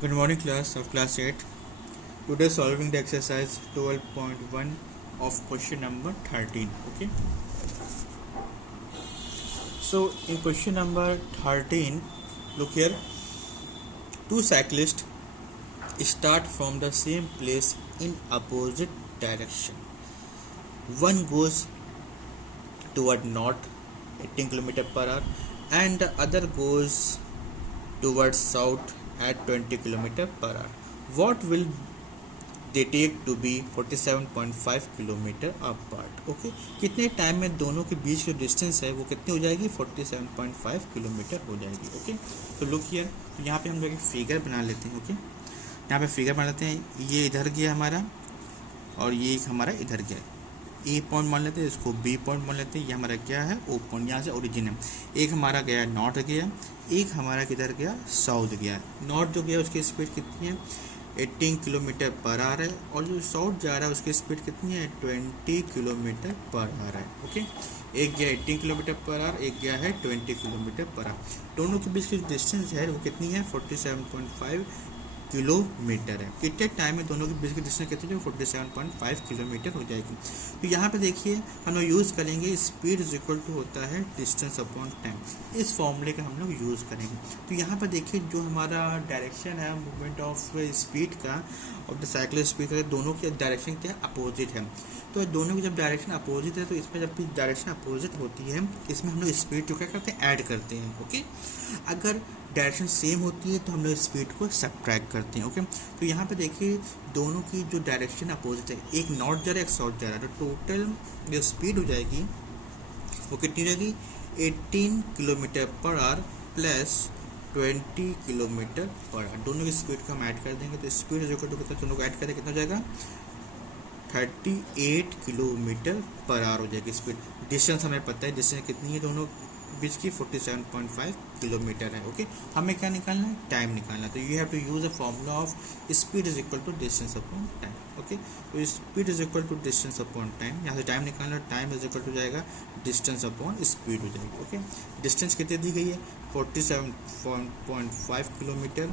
Good morning, class of class 8. Today solving the exercise 12.1 of question number 13. Okay. So in question number 13, look here. Two cyclists start from the same place in opposite direction. One goes toward north 18 km per hour and the other goes towards south at 20 km per hour. What will they take to be 47.5 kilometre apart. Okay, कितने time में दोनों के बीच जो distance है वो कितनी हो जाएगी 47.5 किलोमीटर हो जाएगी. ओके, तो लुक हियर. तो यहाँ पे हम लोग एक फिगर बना लेते हैं. ओके, यहाँ पे फिगर बना लेते हैं. ये इधर गया हमारा और ये एक हमारा इधर गया. ए पॉइंट मान लेते हैं, इसको बी पॉइंट मान लेते हैं. ये हमारा क्या है ओ पॉइंट, यहाँ से ओरिजिन है. एक हमारा गया नॉर्थ गया, एक हमारा किधर गया साउथ गया. नॉर्थ जो गया उसकी स्पीड कितनी है 18 किलोमीटर पर आवर है और जो साउथ जा रहा है उसकी स्पीड कितनी है 20 किलोमीटर पर आवर है. ओके, एक गया 18 किलोमीटर पर आवर, एक गया है 20 किलोमीटर पर आवर. दोनों के बीच की डिस्टेंस है वो कितनी है 47.5 किलोमीटर है. कितने टाइम में दोनों के बीच की डिस्टेंस कितनी है 47.5 किलोमीटर हो जाएगी. तो यहाँ पे देखिए हम लोग यूज़ करेंगे स्पीड इज इक्वल टू होता है डिस्टेंस अपॉन टाइम. इस फॉर्मूले का हम लोग यूज़ करेंगे. तो यहाँ पर देखिए जो हमारा डायरेक्शन है मूवमेंट ऑफ स्पीड का और द साइकिल स्पीड का दोनों की डायरेक्शन क्या है अपोजिट है. तो दोनों की जब डायरेक्शन अपोजिट है तो इसमें जब भी डायरेक्शन अपोजिट होती है इसमें हम लोग स्पीड जो क्या करते हैं ऐड करते हैं. ओके, अगर डायरेक्शन सेम होती है तो हम लोग स्पीड को सब्ट्रैक्ट करते हैं. ओके, तो यहाँ पे देखिए दोनों की जो डायरेक्शन अपोजिट है, एक नॉर्थ जा रहा है एक साउथ जा रहा है, तो टोटल जो स्पीड हो जाएगी वो कितनी रहेगी 18 kilometre per our plus 20 kilometre per our. दोनों की स्पीड को हम ऐड कर देंगे तो स्पीड जो कितना दोनों को ऐड करें कितना हो जाएगा 38 किलोमीटर पर आवर हो जाएगी स्पीड. डिस्टेंस हमें पता है डिस्टेंस कितनी है दोनों बीच की 47.5 किलोमीटर है. ओके, हमें क्या निकालना है टाइम निकालना है. तो you have to use a formula of speed is equal to distance upon time. Okay, तो speed is equal to distance upon time. यहाँ से टाइम निकालना, टाइम इज इक्वल टू जाएगा डिस्टेंस अपॉन स्पीड हो जाएगी. ओके, डिस्टेंस कितनी दी गई है 47.5 किलोमीटर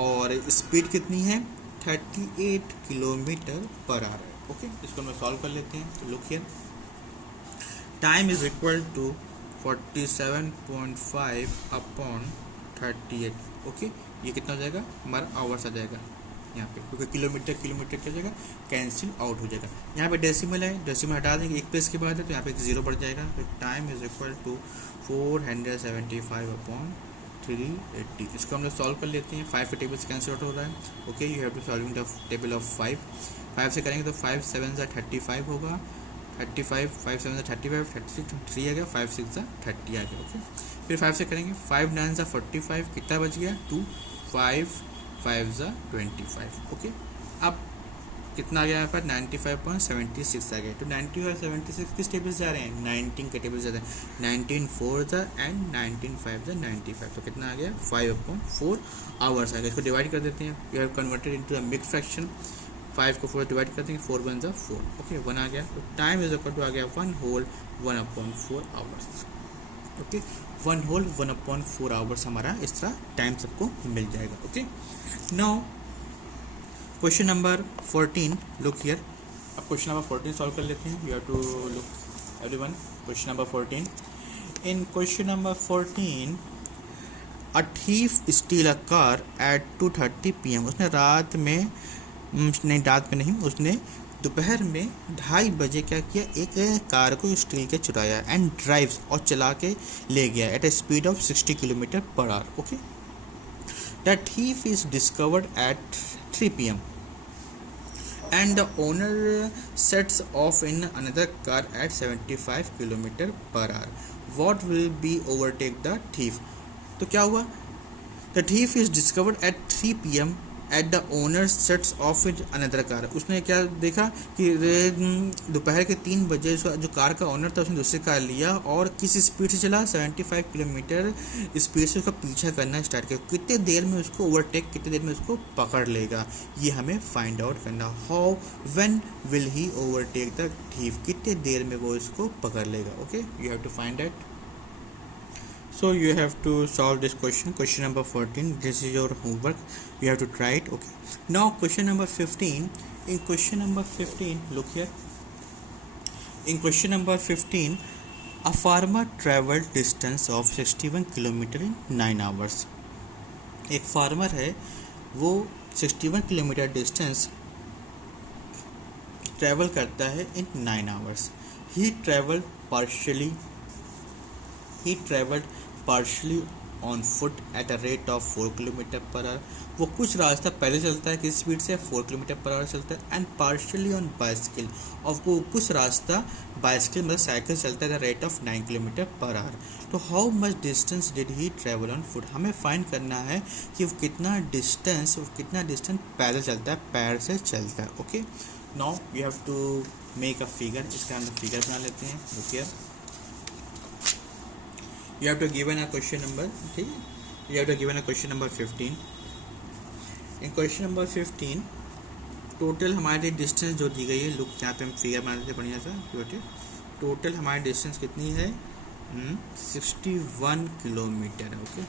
और स्पीड कितनी है 38 किलोमीटर पर आवर. ओके, इसको हम सॉल्व कर लेते हैं. तो look here, time is equal to 47.5 upon 38. Okay, ये कितना हो जाएगा हमारा आवर्स आ जाएगा यहाँ पे, क्योंकि किलोमीटर किलोमीटर क्या हो जाएगा कैंसिल आउट हो जाएगा. यहाँ पे डेसिमल है, डेसिमल हटा देंगे एक प्लेस के बाद है तो यहाँ पे एक जीरो बढ़ जाएगा. तो time is equal to 475 upon 380. इसको हम लोग सॉल्व कर लेते हैं. 5 के टेबल से कैंसिल आउट हो रहा है. Okay, you have to solving the table of 5 से करेंगे तो 5 7 सा 35 होगा, 35 5 7 35 36 3 आ गया, 5 6 सा 30 आ गया. ओके, फिर 5 से करेंगे 5 9 सा 45 कितना बच गया 2, 5 5 सा 25. ओके, अब कितना आ गया यहाँ पर 95.76 आ गया. तो 95.76 किस टेबल से आ रहे हैं 19 के टेबल से आ रहे हैं. 19 4 सा एंड 19 5 सा 95. तो कितना आ गया 5/4 आवर्स आ गया. इसको डिवाइड कर देते हैं. You have converted into the mix fraction. 5 को 4 डिवाइड करते हैं 4 1 4. ओके, 1 आ गया. तो टाइम इज इक्वल टू आ गया 1 whole 1/4 hours. Okay, 1 whole 1/4 hours हमारा इस तरह टाइम सबको मिल जाएगा. Okay, now question number 14. Look here, अब क्वेश्चन नंबर 14 सॉल्व कर लेते हैं. You have to look everyone. Question number 14. In question number 14 a thief steal a car at 2:30 PM. उसने रात में उसने दोपहर में 2:30 बजे क्या किया एक कार को स्टील के चुराया एंड ड्राइव्स और चला के ले गया at a speed of 60 kilometre per hour. Okay, the thief is discovered at 3 PM and the owner sets off in another car at 75 kilometer per hour. What will be overtake the thief? तो क्या हुआ, the thief is discovered at 3 PM at the owner sets of in another car. उसने क्या देखा कि दोपहर के 3 बजे जो कार का ओनर था उसने दूसरी कार लिया और किस स्पीड से चला 75 किलोमीटर स्पीड से उसका पीछा करना स्टार्ट किया. कितने देर में उसको ओवरटेक, कितने देर में उसको पकड़ लेगा, ये हमें फाइंड आउट करना. How when will he overtake the thief, कितने देर में वो इसको पकड़ लेगा. Okay, you have to find that. So you have to solve this question number 14. This is your homework, you have to try it. Okay, now question number 15. In question number 15, look here. In question number 15, a farmer traveled distance of 61 kilometre in 9 hours. एक farmer है, वो 61 kilometre distance travel करता है इन 9 hours. He traveled partially on foot at a rate of 4 kilometre per our. वो कुछ रास्ता पहले चलता है किस स्पीड से, 4 किलोमीटर पर आवर चलता है. एंड पार्शली ऑन बाइसिकल, और वो कुछ रास्ता बाइसिकल मतलब साइकिल चलता है rate of 9 kilometre per hour. तो how much distance did he travel on foot, हमें फाइंड करना है कि वो कितना डिस्टेंस पैदल चलता है, पैर से चलता है. Okay, now we have to make a figure. इसका हम फिगर बना लेते हैं. Look here, you have to given a question number, ठीक है, you have to given a question number 15. in question number 15 total हमारी डिस्टेंस जो दी गई है, लुक यहाँ पे हम फिगर बना देते हैं बढ़िया सा. टोटल हमारी डिस्टेंस कितनी है, 61 किलोमीटर है. ओके,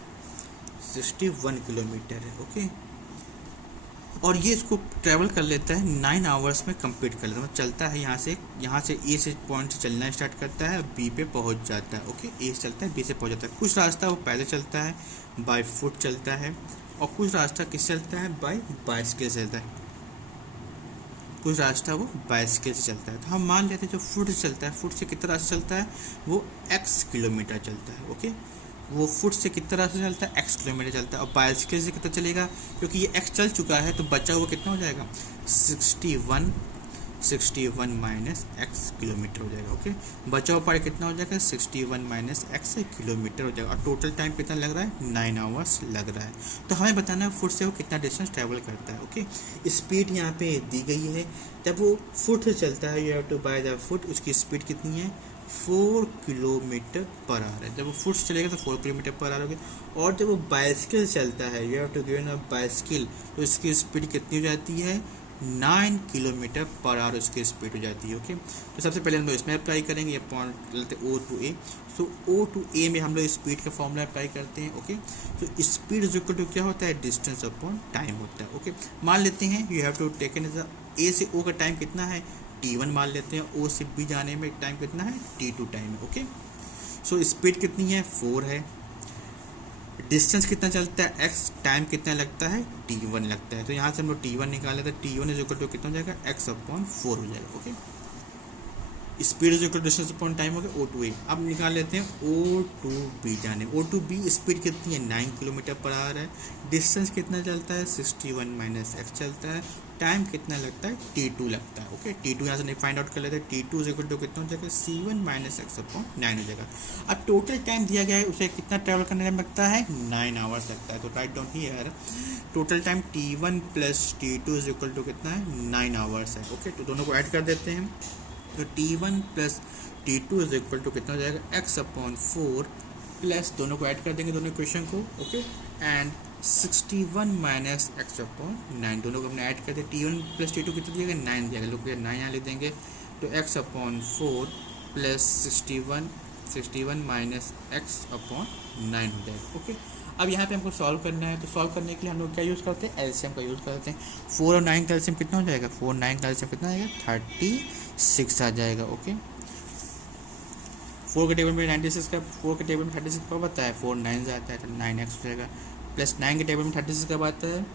61 किलोमीटर है. ओके, और ये इसको ट्रैवल कर लेता है 9 आवर्स में कंप्लीट कर लेता है. चलता है यहाँ से ए से पॉइंट से चलना स्टार्ट करता है, बी पे पहुँच जाता है. ओके, ए से चलता है, बी से पहुँच जाता है. कुछ रास्ता वो पैदल चलता है, बाय फुट चलता है, और कुछ रास्ता किस चलता है, बाय बाइसिकल से चलता है. कुछ रास्ता वो बाइसिकल से चलता है. तो हम मान लेते हैं जो फुट से चलता है, फुट से कितना रास्ता चलता है, वो x किलोमीटर चलता है. ओके, वो फुट से कितना रास्ता चलता है, x किलोमीटर चलता है. और बाइसिकल से कितना चलेगा, क्योंकि ये x चल चुका है तो बचा हुआ कितना हो जाएगा, 61 माइनस x किलोमीटर हो जाएगा. ओके, बचा हुआ पार्ट कितना हो जाएगा, 61 माइनस x किलोमीटर हो जाएगा. और टोटल टाइम कितना लग रहा है, 9 आवर्स लग रहा है. तो हमें बताना है फुट से वो कितना डिस्टेंस ट्रैवल करता है. ओके, स्पीड यहाँ पे दी गई है. जब वो फुट से चलता है, you have to by the foot, उसकी स्पीड कितनी है, 4 किलोमीटर पर आवर है. जब वो फुट से चलेगा तो 4 किलोमीटर पर आवर होगी. और जब वो बाइसिकल चलता है, you have to given a bicycle, तो उसकी स्पीड कितनी हो जाती है, 9 किलोमीटर पर आवर उसकी स्पीड हो जाती है. ओके, तो सबसे पहले हम लोग इसमें अप्लाई करेंगे, ये पॉइंट लेते हैं O to A. So O to A में हम लोग स्पीड का फॉर्मूला अप्लाई करते हैं. ओके, तो स्पीड इज इक्वल टू क्या होता है, डिस्टेंस अपॉन टाइम होता है. ओके, मान लेते हैं you have to taken as A से O का टाइम कितना है, T1 मान लेते हैं. O से B जाने में टाइम कितना है, T2 टाइम है. ओके, सो स्पीड कितनी है, 4 है. डिस्टेंस कितना चलता है, x, टाइम कितना लगता है, T1 लगता है. तो यहाँ से हम लोग T1 निकाले तो T1 इज इक्वल टू कितना हो जाएगा, x अपॉन 4 हो जाएगा. Okay, speed is equal distance upon time हो गया O to A. अब निकाल लेते हैं O to B जाने. O to B स्पीड कितनी है, 9 किलोमीटर पर आवर है. डिस्टेंस कितना चलता है, 61 माइनस x चलता है. टाइम कितना लगता है, T2 लगता है. ओके, T2 यहाँ से फाइंड आउट कर लेते हैं. T2 इज इक्वल टू कितना हो जाएगा, C1 माइनस x अपॉन 9 हो जाएगा. अब टोटल टाइम दिया गया है, उसे कितना ट्रैवल करने में लगता है, 9 आवर्स लगता है. तो write down here total time T1 plus T2 is equal to कितना है, 9 आवर्स है. ओके, तो दोनों को ऐड कर देते हैं. तो T1 plus T2 is equal to कितना हो जाएगा, x अपॉन 4 प्लस दोनों को ऐड कर देंगे, दोनों इक्वेशन को. Okay, and 61 minus x upon 9, दोनों को हमने ऐड कर दिया. T1 प्लस T2 कितना दिएगा, 9 दिएगा. लोग 9 यहाँ ले देंगे, तो x upon 4 plus 61 minus x upon 9 हो जाएगा. ओके, अब यहाँ पे हमको सॉल्व करना है. तो सॉल्व करने के लिए हम लोग क्या यूज़ करते हैं, एलसीएम का यूज़ करते हैं. 4 और 9 का एलसीएम कितना हो जाएगा, 4 9 का एलसीएम कितना आएगा, 36 आ जाएगा. ओके, 4 के टेबल में 96 का, 4 के टेबल में 36 कब आता है, 4 9 आता है तो 9x हो जाएगा. प्लस 9 के टेबल में 36 कब आता है,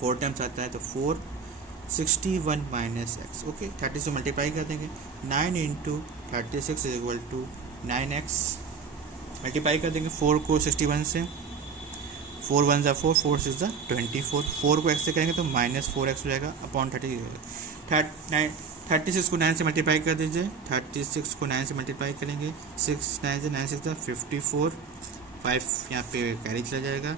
4 टाइम्स आता है, तो 461 माइनस x. ओके, 30 से मल्टीप्लाई कर देंगे. 9 into 36 is equal to 9x. Multiply कर देंगे 4 को 61 से, 4 1 ज़ा 4, 4 6 ज़ा 24. 4 को x से करेंगे तो माइनस 4x हो जाएगा अपॉन 36 को 9 से मल्टीप्लाई कर दीजिए. 36 को 9 से मल्टीप्लाई करेंगे, 6 9 से 9 6 ज़ा 54, 5 यहाँ पे कैरी चला जाएगा.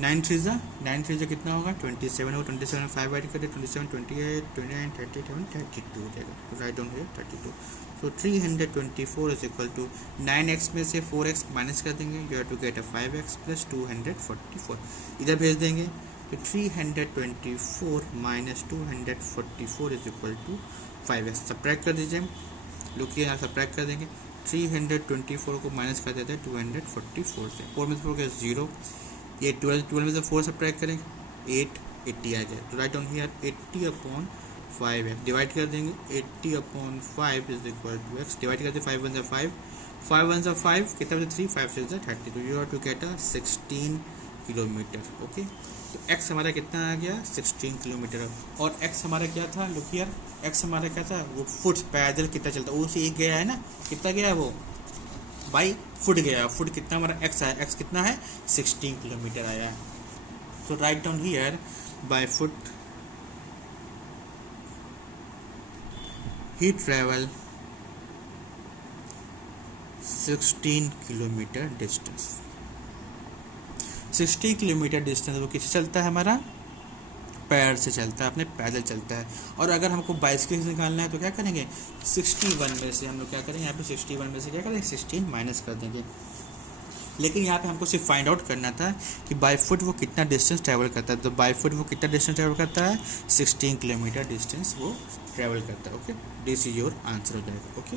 9 3 ज़ा कितना होगा, 27 होगा. 27 5 ऐड कर दे, 27 28 29 37 32 हो जाएगा. राइट डाउन है 32. सो 324 इज इक्वल टू 9x में से 4x माइनस कर देंगे, you have to get a 5x plus 244. इधर भेज देंगे तो 324 minus 244 is equal to 5x. Subtract कर दीजिए. लुकिए यहाँ सब्ट्रैक्ट कर देंगे, 324 को माइनस कर देते हैं 244 से, 4 में से 4 का 0, ये 12 में से 4 सब्ट्रैक्ट करेंगे 80 आ जाए। तो राइट ऑन हियर 80/5 डिवाइड कर देंगे, 80/5 is equal to x, divide करते 5 1 5, 5 1 5 कितना बचे 3, 5 6 30, तो you have to get a 16 kilometre. Okay, तो एक्स हमारा कितना आ गया 16 किलोमीटर। और एक्स हमारा क्या था, लुक हियर, एक्स हमारा क्या था, वो फुट पैदल कितना चलता, वो से एक गया है ना, कितना गया है वो बाई फुट गया, फुट कितना हमारा एक्स आया, एक्स कितना है 16 किलोमीटर आया। तो write down here by foot he travel 16 kilometre distance. 60 kilometre distance वो किससे चलता है, हमारा पैर से चलता है, अपने पैदल चलता है। और अगर हमको बाइसिकल से निकालना है तो क्या करेंगे, 61 में से हम लोग क्या करेंगे, यहाँ पे 61 में से क्या करेंगे 16 माइनस कर देंगे। लेकिन यहाँ पे हमको सिर्फ फाइंड आउट करना था कि बाय फुट वो कितना डिस्टेंस ट्रैवल करता है। तो बाय फुट वो कितना डिस्टेंस ट्रैवल करता है, 16 किलोमीटर डिस्टेंस वो ट्रैवल करता है। Okay, this is your answer हो जाएगा। ओके।